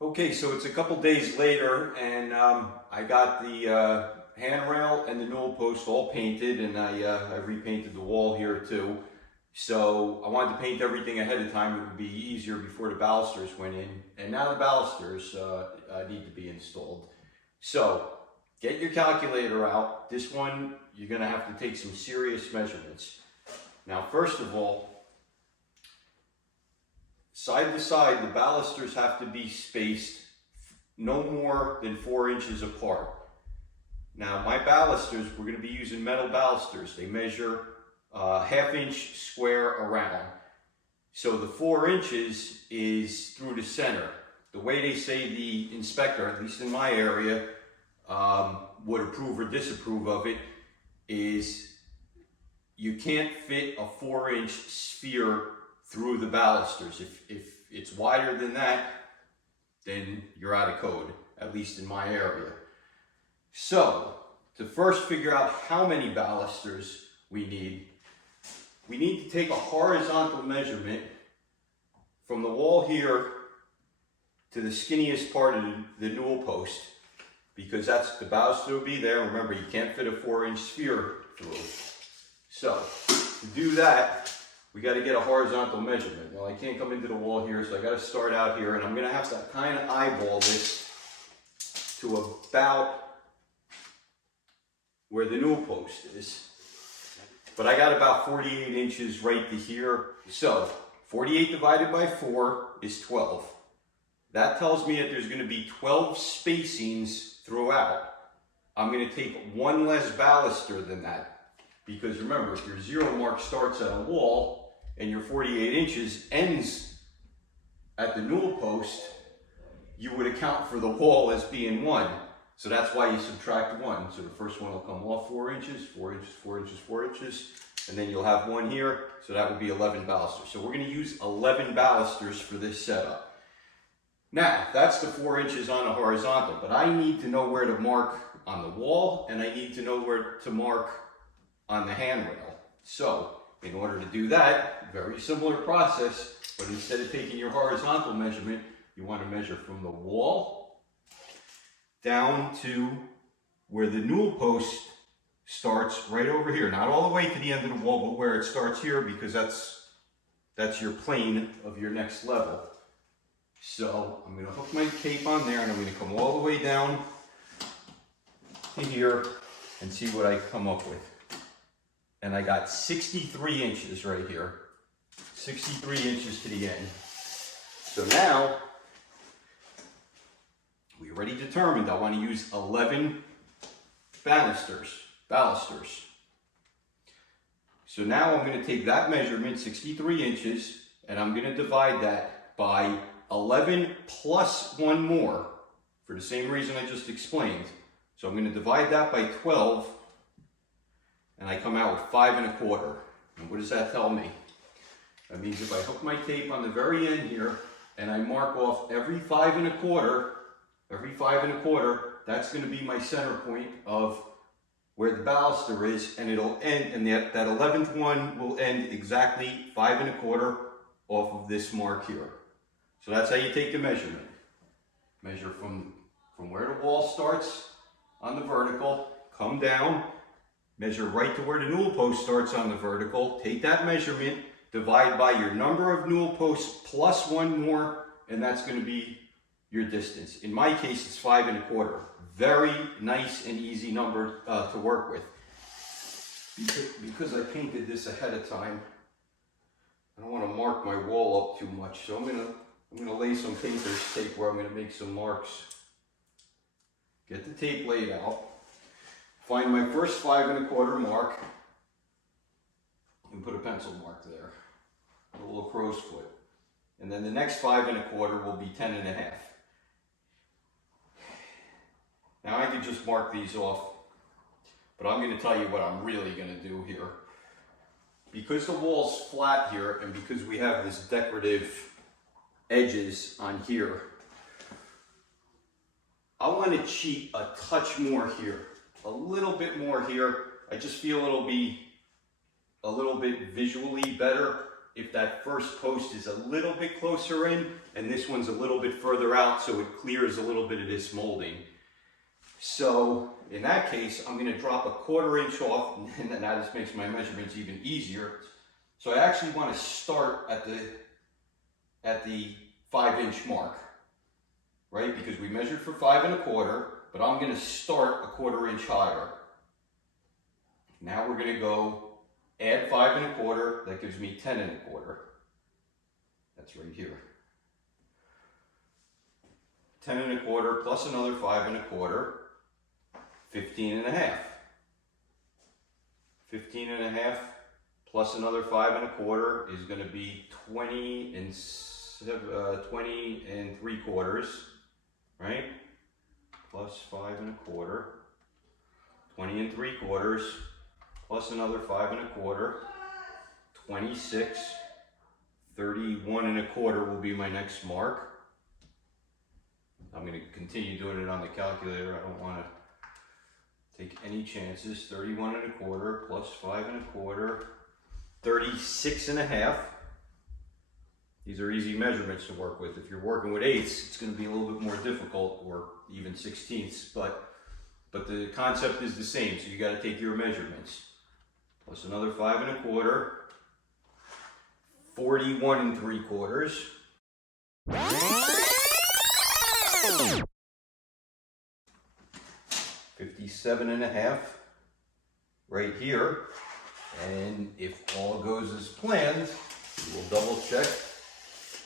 Okay, so it's a couple days later, and I got the handrail and the newel post all painted, and I repainted the wall here too. So I wanted to paint everything ahead of time. It would be easier before the balusters went in, and now the balusters need to be installed. So get your calculator out. This one, you're going to have to take some serious measurements. Now, first of all, side to side, the balusters have to be spaced no more than 4 inches apart. Now, my balusters, we're going to be using metal balusters. They measure ½ inch square around. So the 4 inches is through the center. The way they say the inspector, at least in my area, would approve or disapprove of it is you can't fit a 4-inch sphere through the balusters. If it's wider than that, then you're out of code, at least in my area. So, to first figure out how many balusters we need to take a horizontal measurement from the wall here to the skinniest part of the newel post, because that's the baluster will be there. Remember, you can't fit a 4-inch sphere through. So, to do that, we got to get a horizontal measurement. Now, I can't come into the wall here, so I got to start out here, and I'm going to have to kind of eyeball this to about where the newel post is. But I got about 48 inches right to here. So 48 divided by 4 is 12. That tells me that there's going to be 12 spacings throughout. I'm going to take one less baluster than that. Because remember, if your 0 mark starts at a wall and your 48 inches ends at the newel post, you would account for the wall as being 1. So that's why you subtract 1. So the first one will come off 4 inches, 4 inches, 4 inches, 4 inches, and then you'll have 1 here. So that would be 11 balusters. So we're going to use 11 balusters for this setup. Now, that's the 4 inches on the horizontal, but I need to know where to mark on the wall, and I need to know where to mark on the handrail. So, in order to do that, very similar process, but instead of taking your horizontal measurement, you want to measure from the wall down to where the newel post starts right over here. Not all the way to the end of the wall, but where it starts here, because that's your plane of your next level. So, I'm going to hook my tape on there, and I'm going to come all the way down to here and see what I come up with. And I got 63 inches right here. 63 inches to the end. So now, we already determined I want to use 11 balusters. So now I'm going to take that measurement, 63 inches, and I'm going to divide that by 11 plus 1 more, for the same reason I just explained. So I'm going to divide that by 12, and I come out with 5 1/4. And what does that tell me? That means if I hook my tape on the very end here, and I mark off every 5 1/4, that's going to be my center point of where the baluster is, and it'll end, and that 11th one will end exactly 5 1/4 off of this mark here. So that's how you take the measurement. Measure from where the wall starts on the vertical, come down, measure right to where the newel post starts on the vertical, take that measurement, divide by your number of newel posts plus 1 more, and that's going to be your distance. In my case, it's 5 1/4. Very nice and easy number to work with. Because I painted this ahead of time, I don't want to mark my wall up too much, so I'm gonna lay some painter's tape where I'm gonna make some marks. Get the tape laid out. Find my first 5 1/4 mark and put a pencil mark there, a little crow's foot. And then the next 5 1/4 will be 10 1/2. Now I could just mark these off, but I'm going to tell you what I'm really going to do here. Because the wall's flat here, and because we have this decorative edges on here, I want to cheat a touch more here. A little bit more here. I just feel it'll be a little bit visually better if that first post is a little bit closer in and this one's a little bit further out, so it clears a little bit of this molding. So in that case, I'm going to drop a 1/4 inch off, and then that just makes my measurements even easier. So I actually want to start at the 5-inch mark, right? Because we measured for 5 1/4, but I'm going to start a 1/4 inch higher. Now we're going to go add 5 1/4, that gives me 10 1/4. That's right here. 10 1/4 plus another 5 1/4, 15 1/2. 15 1/2 plus another 5 1/4 is going to be 20 3/4, right? Plus 5 1/4, 20 3/4. Plus another 5 1/4, 26, 31 1/4 will be my next mark. I'm going to continue doing it on the calculator. I don't want to take any chances. 31 1/4 plus 5 1/4, 36 1/2. These are easy measurements to work with. If you're working with 1/8, it's going to be a little bit more difficult, or even 1/16, but the concept is the same, so you got to take your measurements. Plus another 5 1/4, 41 3/4, 57 1/2 right here. And if all goes as planned, we'll double check.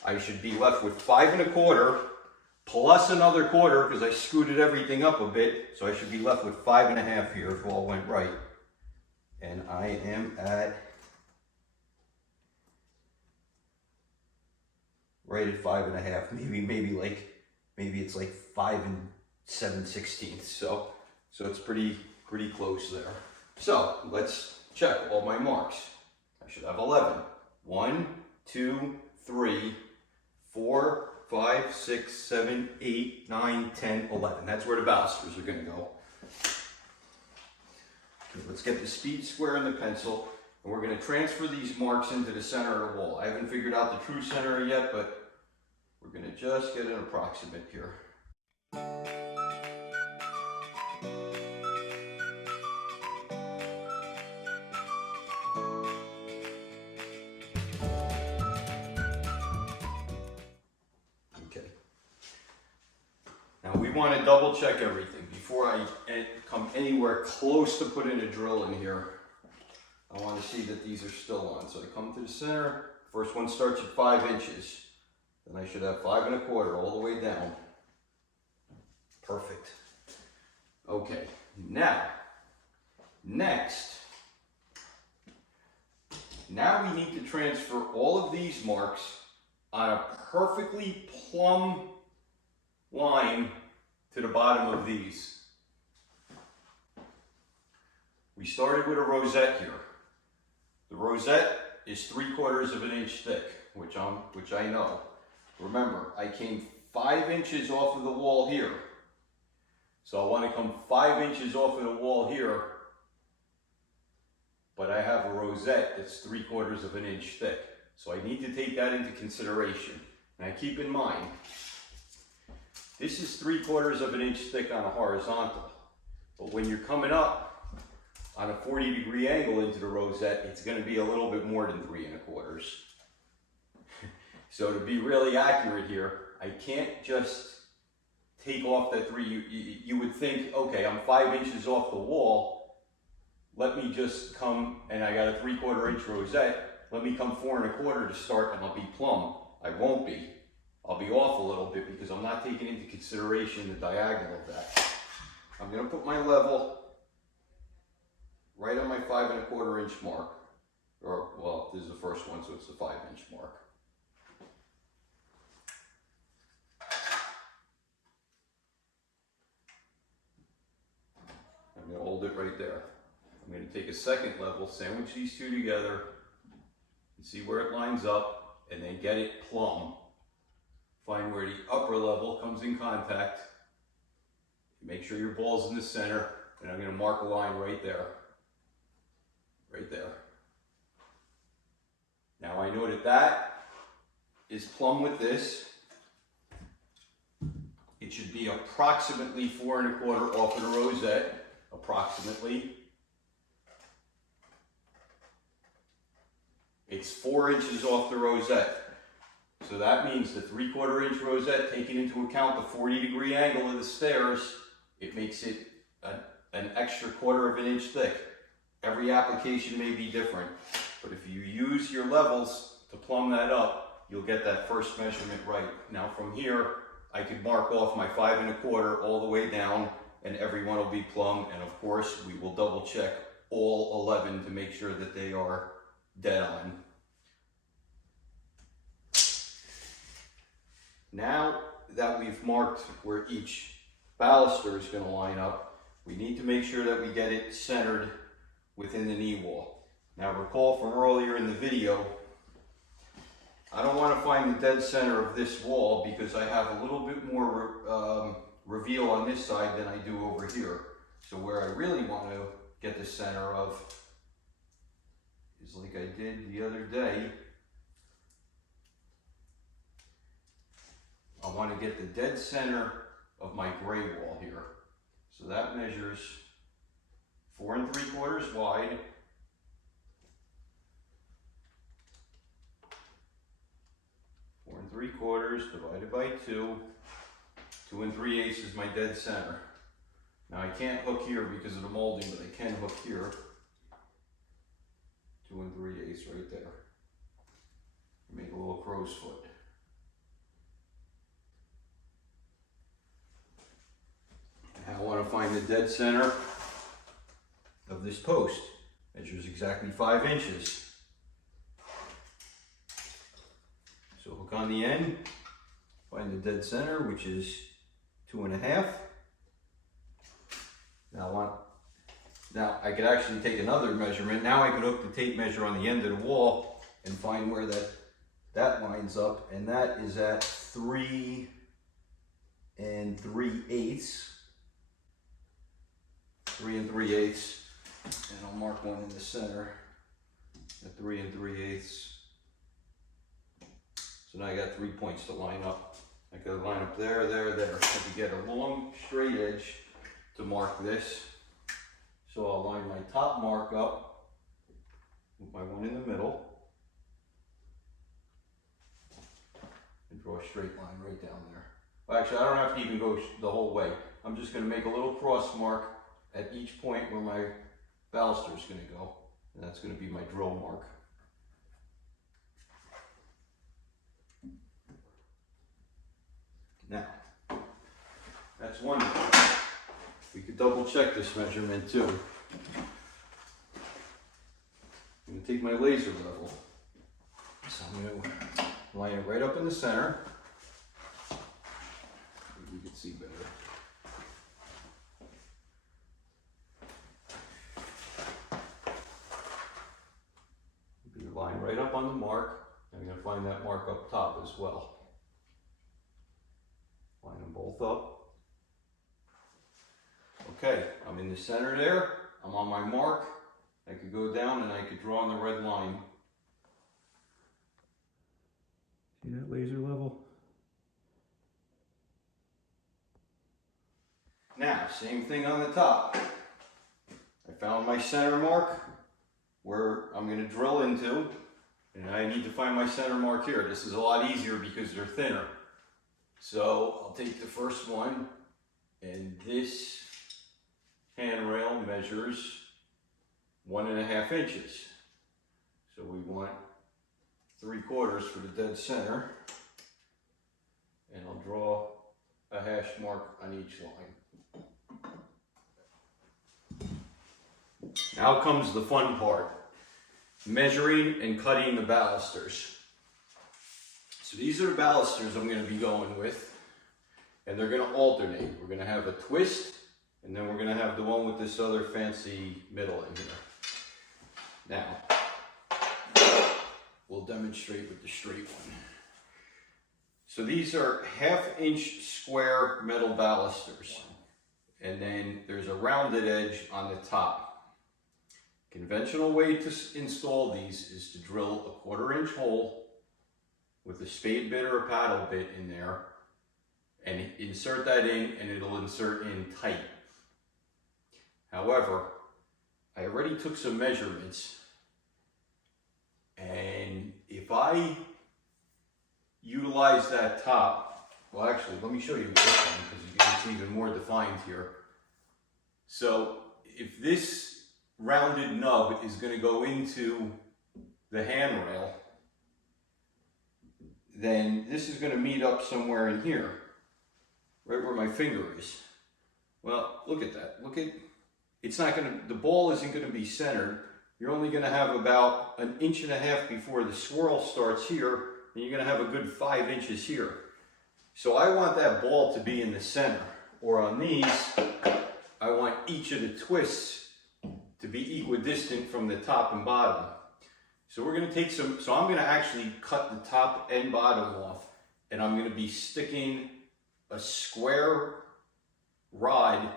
I should be left with 5 1/4 plus another 1/4 because I scooted everything up a bit. So I should be left with 5 1/2 here if all went right. And I am at right at 5 1/2. Maybe it's like 5 7/16. So it's pretty close there. So let's check all my marks. I should have 11. 1, 2, 3, 4, 5, 6, 7, 8, 9, 10, 11. That's where the balusters are going to go. Okay, let's get the speed square and the pencil, and we're going to transfer these marks into the center of the wall. I haven't figured out the true center yet, but we're going to just get an approximate here. We want to double check everything before I come anywhere close to putting a drill in here. I want to see that these are still on. So I come to the center, first one starts at 5 inches. Then I should have 5 1/4 all the way down. Perfect. Okay, now we need to transfer all of these marks on a perfectly plumb line to the bottom of these. We started with a rosette here. The rosette is 3/4 of an inch thick, which I know. Remember, I came 5 inches off of the wall here. So I want to come 5 inches off of the wall here, but I have a rosette that's 3/4 of an inch thick. So I need to take that into consideration. Now keep in mind, this is 3/4 of an inch thick on a horizontal, but when you're coming up on a 40-degree angle into the rosette, it's going to be a little bit more than 3 1/4. So to be really accurate here, I can't just take off that 3. You would think, okay, I'm 5 inches off the wall. Let me just come, and I got a 3/4 inch rosette. Let me come 4 1/4 to start, and I'll be plumb. I won't be. I'll be off a little bit because I'm not taking into consideration the diagonal of that. I'm going to put my level right on my 5 1/4 inch mark. Or, well, this is the first one, so it's the 5 inch mark. I'm going to hold it right there. I'm going to take a second level, sandwich these two together, and see where it lines up, and then get it plumb. Find where the upper level comes in contact. Make sure your ball's in the center, and I'm going to mark a line right there. Right there. Now I know that that is plumb with this. It should be approximately 4 1/4 off of the rosette, approximately. It's 4 inches off the rosette. So that means the 3/4 inch rosette, taking into account the 40-degree angle of the stairs, it makes it an extra 1/4 inch thick. Every application may be different, but if you use your levels to plumb that up, you'll get that first measurement right. Now from here, I could mark off my 5 1/4 all the way down, and every one will be plumb. And of course, we will double check all 11 to make sure that they are dead on. Now that we've marked where each baluster is going to line up, we need to make sure that we get it centered within the knee wall. Now recall from earlier in the video, I don't want to find the dead center of this wall because I have a little bit more reveal on this side than I do over here. So where I really want to get the center of is like I did the other day. I want to get the dead center of my gray wall here. So that measures 4 3/4 wide. 4 3/4 divided by 2. 2 3/8 is my dead center. Now I can't hook here because of the molding, but I can hook here. 2 3/8 right there. Make a little crow's foot. I want to find the dead center of this post. Measures exactly 5 inches. So hook on the end, find the dead center, which is 2 1/2. Now I could actually take another measurement. Now I could hook the tape measure on the end of the wall and find where that lines up, and that is at 3 3/8. 3 3/8, and I'll mark one in the center at 3 3/8. So now I got 3 points to line up. I could line up there, there, there. I could get a long straight edge to mark this. So I'll line my top mark up with my one in the middle and draw a straight line right down there. Well, actually, I don't have to even go the whole way. I'm just going to make a little cross mark at each point where my baluster is going to go, and that's going to be my drill mark. Now, that's one thing. We could double check this measurement too. I'm going to take my laser level, so I'm going to line it right up in the center. Maybe you can see better. Line right up on the mark. I'm going to find that mark up top as well. Line them both up. Okay, I'm in the center there. I'm on my mark. I could go down and I could draw on the red line. See that laser level? Now, same thing on the top. I found my center mark where I'm going to drill into, and I need to find my center mark here. This is a lot easier because they're thinner. So I'll take the first one, and this handrail measures 1 1/2 inches. So we want 3/4 for the dead center, and I'll draw a hash mark on each line. Now comes the fun part, measuring and cutting the balusters. So these are the balusters I'm going to be going with, and they're going to alternate. We're going to have a twist, and then we're going to have the one with this other fancy middle in here. Now, we'll demonstrate with the straight one. So these are 1/2 inch square metal balusters, and then there's a rounded edge on the top. Conventional way to install these is to drill a 1/4 inch hole with a spade bit or a paddle bit in there and insert that in, and it'll insert in tight. However, I already took some measurements, and if I utilize that top, well actually let me show you this one because it's even more defined here. So if this rounded nub is going to go into the handrail, then this is going to meet up somewhere in here, right where my finger is. Well, look at that. Look at, it's not going to, the ball isn't going to be centered. You're only going to have about 1.5 inches before the swirl starts here, and you're going to have a good 5 inches here. So I want that ball to be in the center, or on these, I want each of the twists to be equidistant from the top and bottom. So we're going to take some, so I'm going to actually cut the top and bottom off, and I'm going to be sticking a square rod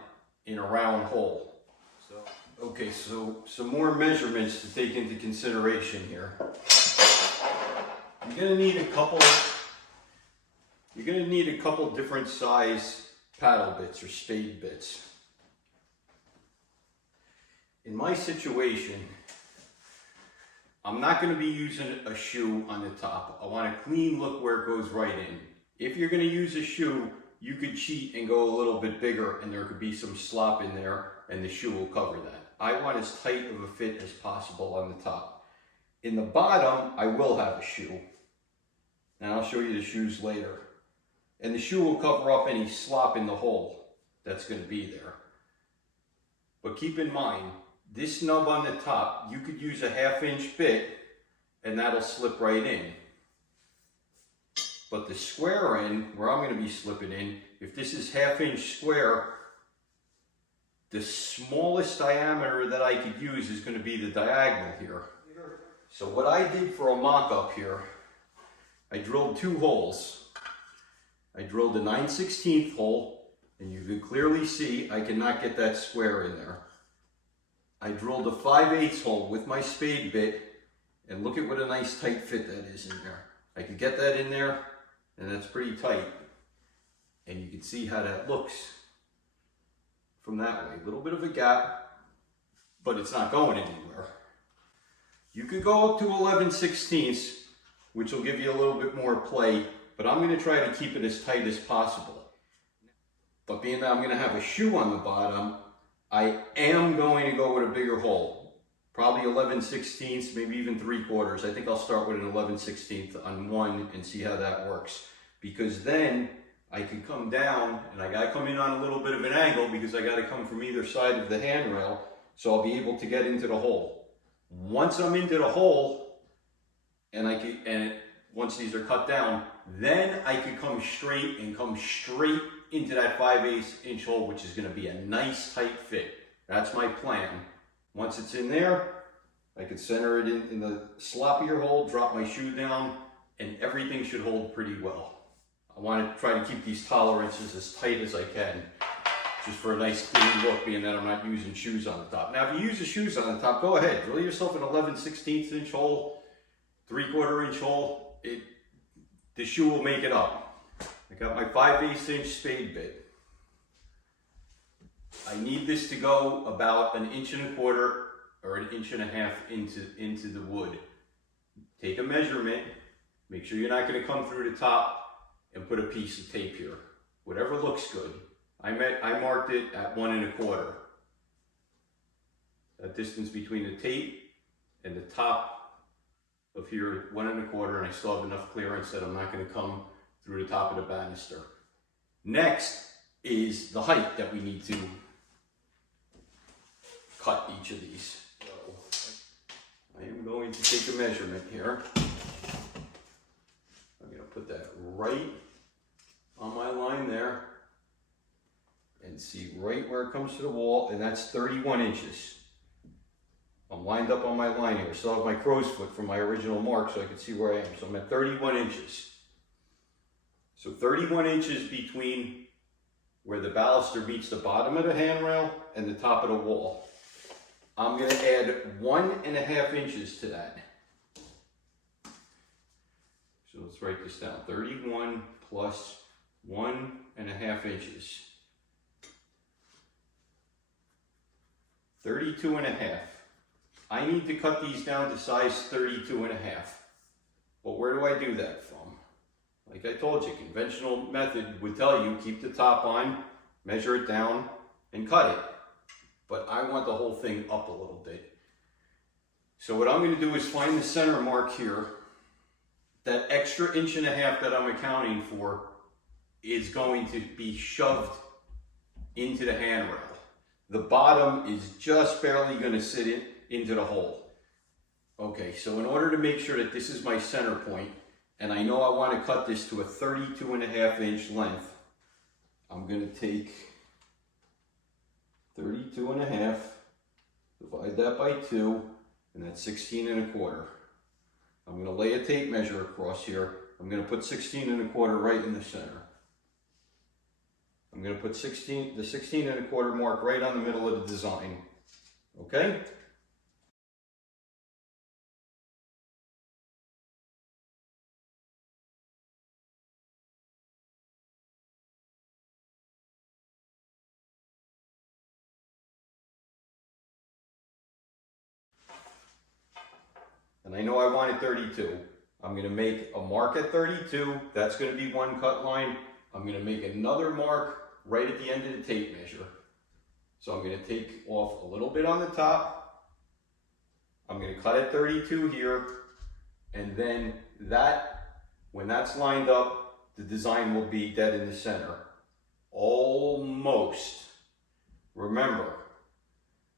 in a round hole. So, okay, so some more measurements to take into consideration here. You're going to need a couple different size paddle bits or spade bits. In my situation, I'm not going to be using a shoe on the top. I want a clean look where it goes right in. If you're going to use a shoe, you could cheat and go a little bit bigger, and there could be some slop in there, and the shoe will cover that. I want as tight of a fit as possible on the top. In the bottom, I will have a shoe, and I'll show you the shoes later. And the shoe will cover up any slop in the hole that's going to be there. But keep in mind, this nub on the top, you could use a 1/2 inch bit and that'll slip right in. But the square end, where I'm going to be slipping in, if this is 1/2 inch square, the smallest diameter that I could use is going to be the diagonal here. So what I did for a mock-up here, I drilled 2 holes. I drilled the 9/16 hole, and you can clearly see I cannot get that square in there. I drilled a 5/8 hole with my spade bit, and look at what a nice tight fit that is in there. I could get that in there, and that's pretty tight. And you can see how that looks from that way. A little bit of a gap, but it's not going anywhere. You could go up to 11/16, which will give you a little bit more play, but I'm going to try to keep it as tight as possible. But being that I'm going to have a shoe on the bottom, I am going to go with a bigger hole. Probably 11/16, maybe even 3/4. I think I'll start with an 11/16 on one and see how that works. Because then I can come down, and I got to come in on a little bit of an angle because I got to come from either side of the handrail, so I'll be able to get into the hole. Once I'm into the hole, and once these are cut down, then I could come straight into that 5/8 inch hole, which is going to be a nice tight fit. That's my plan. Once it's in there, I could center it in the sloppier hole, drop my shoe down, and everything should hold pretty well. I want to try to keep these tolerances as tight as I can, just for a nice clean look, being that I'm not using shoes on the top. Now, if you use the shoes on the top, go ahead. Drill yourself an 11/16 inch hole, 3/4 inch hole. The shoe will make it up. I got my 5/8 inch spade bit. I need this to go about 1.25 inches or 1.5 inches into the wood. Take a measurement. Make sure you're not going to come through the top and put a piece of tape here. Whatever looks good. I marked it at 1 1/4. That distance between the tape and the top of here, 1 1/4, and I still have enough clearance that I'm not going to come through the top of the banister. Next is the height that we need to cut each of these. So I am going to take a measurement here. I'm going to put that right on my line there and see right where it comes to the wall, and that's 31 inches. I'm lined up on my line here. I still have my crow's foot from my original mark so I can see where I am. So I'm at 31 inches. So 31 inches between where the baluster meets the bottom of the handrail and the top of the wall. I'm going to add 1.5 inches to that. So let's write this down. 31 plus 1.5 inches. 32.5. I need to cut these down to size 32.5. But where do I do that from? Like I told you, conventional method would tell you keep the top on, measure it down, and cut it. But I want the whole thing up a little bit. So what I'm going to do is find the center mark here. That extra 1.5 inches that I'm accounting for is going to be shoved into the handrail. The bottom is just barely going to sit into the hole. Okay, so in order to make sure that this is my center point, and I know I want to cut this to a 32.5 inch length, I'm going to take 32.5, divide that by 2, and that's 16.25. I'm going to lay a tape measure across here. I'm going to put 16.25 right in the center. I'm going to put the 16.25 mark right on the middle of the design. Okay? And I know I wanted 32. I'm going to make a mark at 32. That's going to be one cut line. I'm going to make another mark right at the end of the tape measure. So I'm going to take off a little bit on the top. I'm going to cut at 32 here. And then when that's lined up, the design will be dead in the center. Almost. Remember,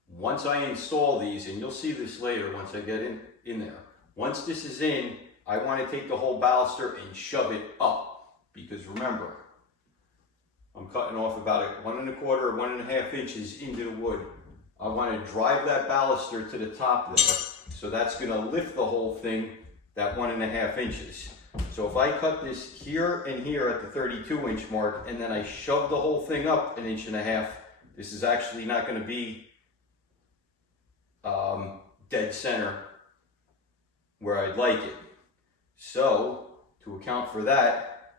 once I install these, and you'll see this later once I get in there. Once this is in, I want to take the whole baluster and shove it up. Because remember, I'm cutting off about 1.25 or 1.5 inches into the wood. I want to drive that baluster to the top there. So that's going to lift the whole thing that 1.5 inches. So if I cut this here and here at the 32 inch mark, and then I shove the whole thing up 1.5 inches, this is actually not going to be dead center where I'd like it. So to account for that,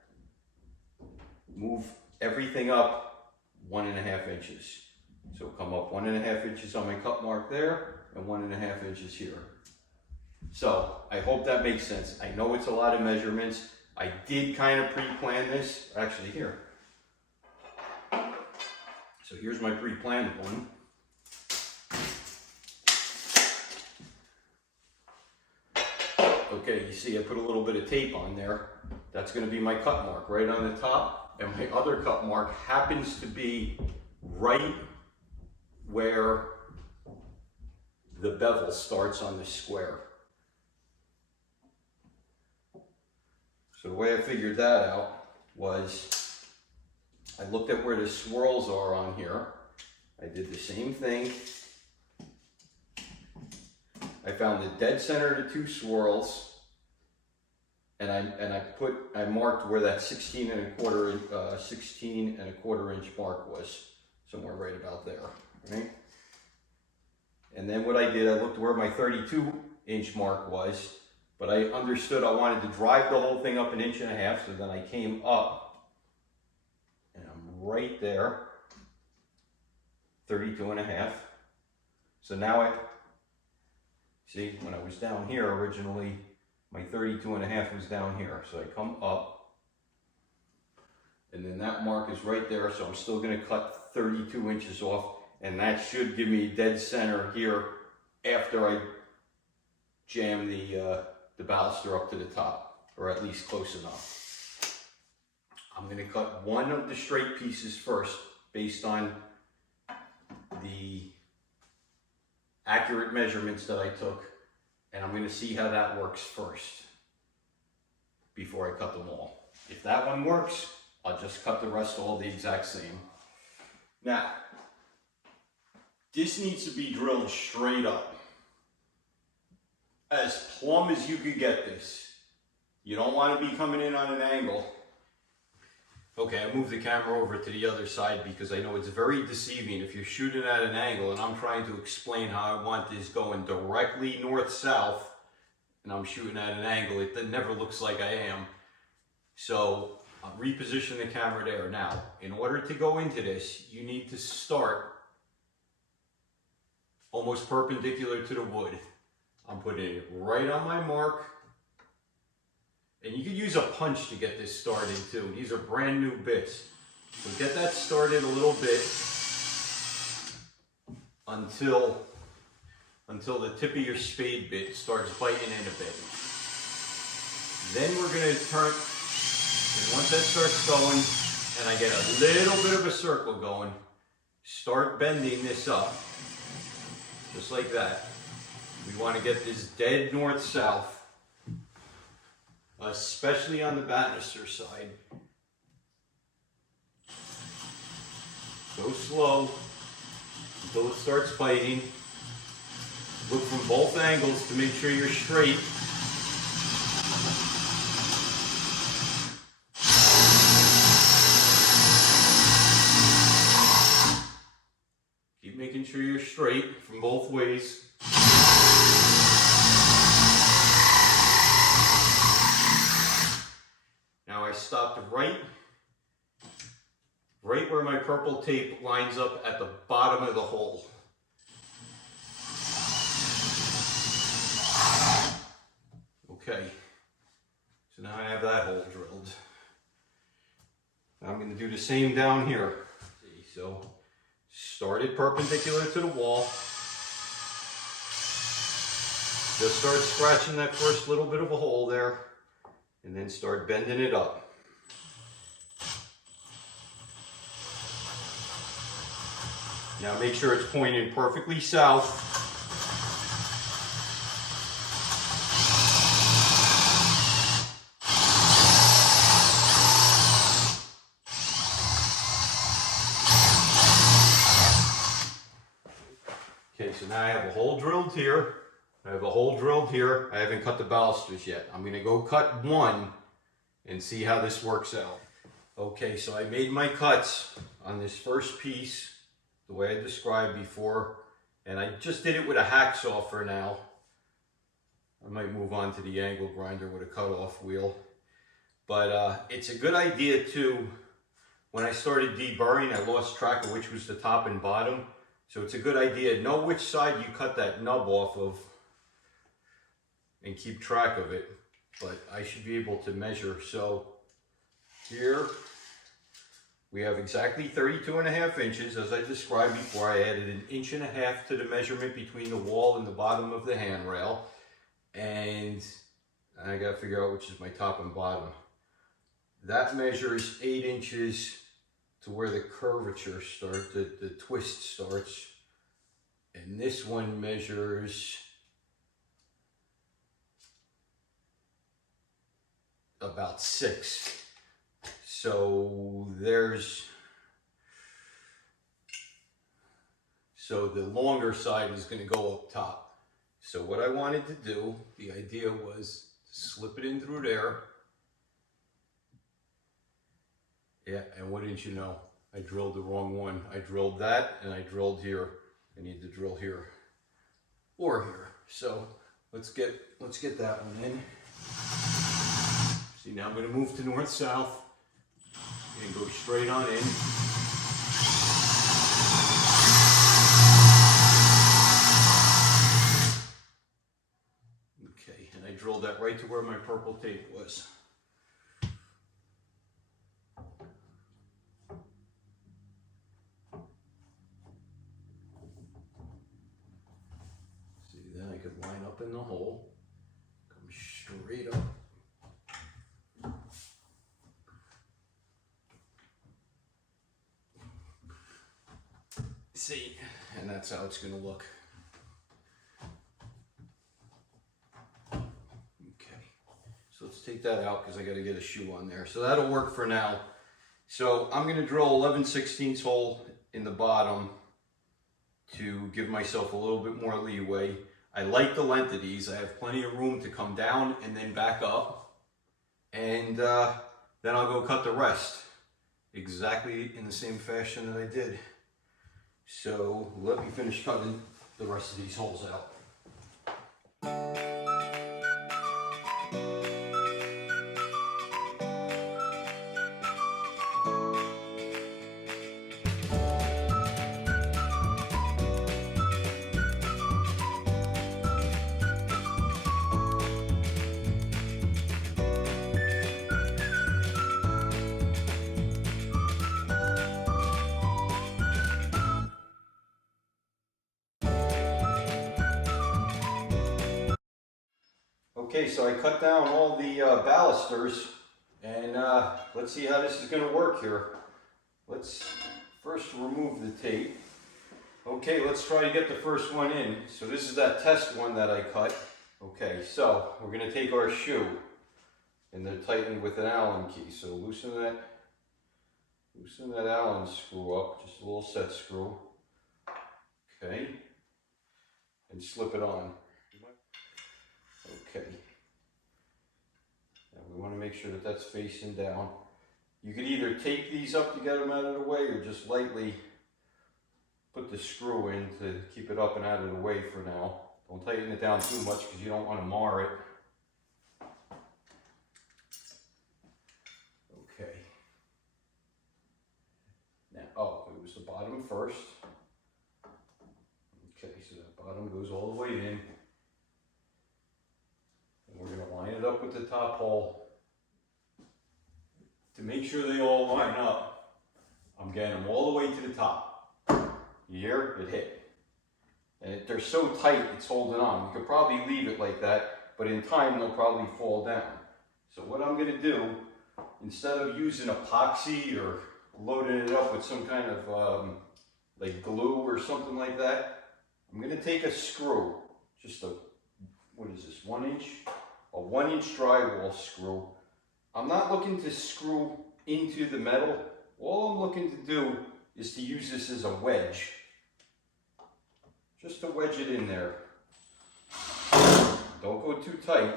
move everything up 1.5 inches. So come up 1.5 inches on my cut mark there and 1.5 inches here. So I hope that makes sense. I know it's a lot of measurements. I did kind of pre-plan this. Actually here. So here's my pre-planned one. Okay, you see I put a little bit of tape on there. That's going to be my cut mark right on the top. And my other cut mark happens to be right where the bevel starts on the square. So the way I figured that out was I looked at where the swirls are on here. I did the same thing. I found the dead center of the two swirls, and I marked where that 16.25 inch mark was, somewhere right about there, right? And then what I did, I looked where my 32 inch mark was, but I understood I wanted to drive the whole thing up 1.5 inches, so then I came up, and I'm right there, 32.5. So now see, when I was down here originally, my 32.5 was down here. So I come up, and then that mark is right there. So I'm still going to cut 32 inches off, and that should give me dead center here after I jam the baluster up to the top, or at least close enough. I'm going to cut one of the straight pieces first, based on the accurate measurements that I took, and I'm going to see how that works first before I cut them all. If that one works, I'll just cut the rest all the exact same. Now, this needs to be drilled straight up, as plumb as you could get this. You don't want to be coming in on an angle. Okay, I moved the camera over to the other side because I know it's very deceiving if you're shooting at an angle and I'm trying to explain how I want this going directly north-south and I'm shooting at an angle, it never looks like I am. So I'll reposition the camera there. Now, in order to go into this, you need to start almost perpendicular to the wood. I'm putting it right on my mark. And you could use a punch to get this started too. These are brand new bits. So get that started a little bit until the tip of your spade bit starts biting in a bit. Then we're going to turn, and once that starts going, and I get a little bit of a circle going, start bending this up, just like that. We want to get this dead north-south. Especially on the Baluster side. Go slow until it starts biting. Look from both angles to make sure you're straight. Keep making sure you're straight from both ways. I stopped right where my purple tape lines up at the bottom of the hole. Okay, so now I have that hole drilled. Now I'm going to do the same down here. So started perpendicular to the wall. Just start scratching that first little bit of a hole there. And then start bending it up. Now make sure it's pointing perfectly south. Okay, so now I have a hole drilled here. I have a hole drilled here. I haven't cut the balusters yet. I'm going to go cut one and see how this works out. Okay, so I made my cuts on this first piece the way I described before, and I just did it with a hacksaw for now. I might move on to the angle grinder with a cutoff wheel. But it's a good idea too. When I started deburring, I lost track of which was the top and bottom. So it's a good idea. Know which side you cut that nub off of and keep track of it, but I should be able to measure. So here we have exactly 32.5 inches. As I described before, I added 1.5 inches to the measurement between the wall and the bottom of the handrail, and I got to figure out which is my top and bottom. That measures 8 inches to where the curvature starts, the twist starts, and this one measures about 6. So the longer side is going to go up top. So what I wanted to do, the idea was to slip it in through there. Yeah, and what didn't you know? I drilled the wrong one. I drilled that and I drilled here. I need to drill here or here. So let's get that one in. See, now I'm going to move to north-south and go straight on in. Okay, and I drilled that right to where my purple tape was. See, then I could line up in the hole, come straight up. See, and that's how it's going to look. Okay, so let's take that out because I got to get a shoe on there. So that'll work for now. So I'm going to drill 11/16 hole in the bottom to give myself a little bit more leeway. I like the length of these. I have plenty of room to come down and then back up, and then I'll go cut the rest. exactly in the same fashion that I did. So let me finish cutting the rest of these holes out. Okay, so I cut down all the balusters, and let's see how this is going to work here. Let's first remove the tape. Okay, let's try to get the first one in. So this is that test one that I cut. Okay, so we're going to take our shoe, and they're tightened with an Allen key. So loosen that Allen screw up, just a little set screw. Okay, and slip it on. Okay. Now we want to make sure that that's facing down. You could either tape these up to get them out of the way, or just lightly put the screw in to keep it up and out of the way for now. Don't tighten it down too much because you don't want to mar it. Okay. Now, oh, it was the bottom first. Okay, so that bottom goes all the way in. And we're going to line it up with the top hole. To make sure they all line up, I'm getting them all the way to the top. You hear? It hit. And they're so tight, it's holding on. You could probably leave it like that, but in time they'll probably fall down. So what I'm going to do, instead of using epoxy or loading it up with some kind of like glue or something like that, I'm going to take a screw, just a, what is this, 1 inch? A 1 inch drywall screw. I'm not looking to screw into the metal. All I'm looking to do is to use this as a wedge. Just to wedge it in there. Don't go too tight.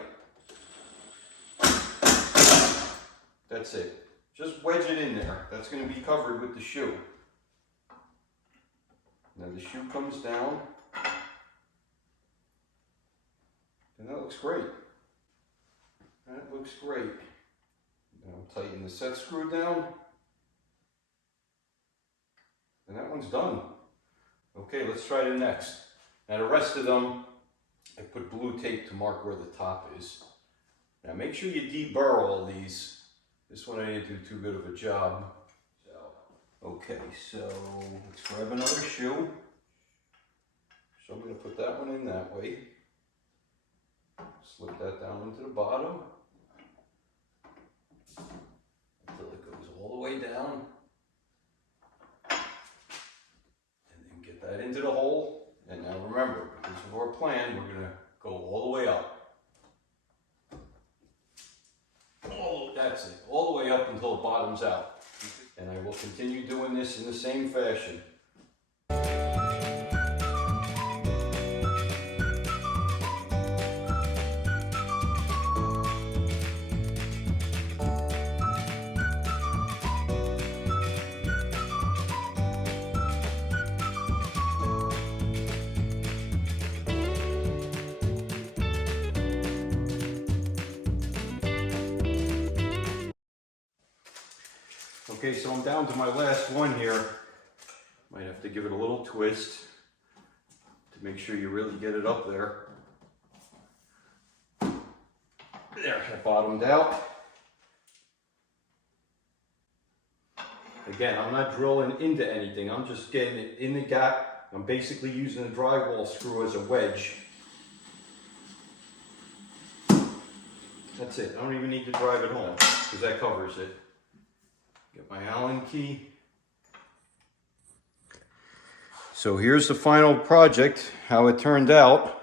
That's it. Just wedge it in there. That's going to be covered with the shoe. Now the shoe comes down. And that looks great. That looks great. Now tighten the set screw down. And that one's done. Okay, let's try the next. Now the rest of them, I put blue tape to mark where the top is. Now make sure you deburr all these. This one I didn't do too good of a job. Okay, so let's grab another shoe. So I'm going to put that one in that way. Slip that down into the bottom. Until it goes all the way down. That into the hole, and now remember, because of our plan, we're going to go all the way up. Oh, that's it, all the way up until it bottoms out. And I will continue doing this in the same fashion. Okay, so I'm down to my last one here. Might have to give it a little twist to make sure you really get it up there. There, I bottomed out. Again, I'm not drilling into anything. I'm just getting it in the gap. I'm basically using a drywall screw as a wedge. That's it. I don't even need to drive it home because that covers it. Get my Allen key. So here's the final project, how it turned out.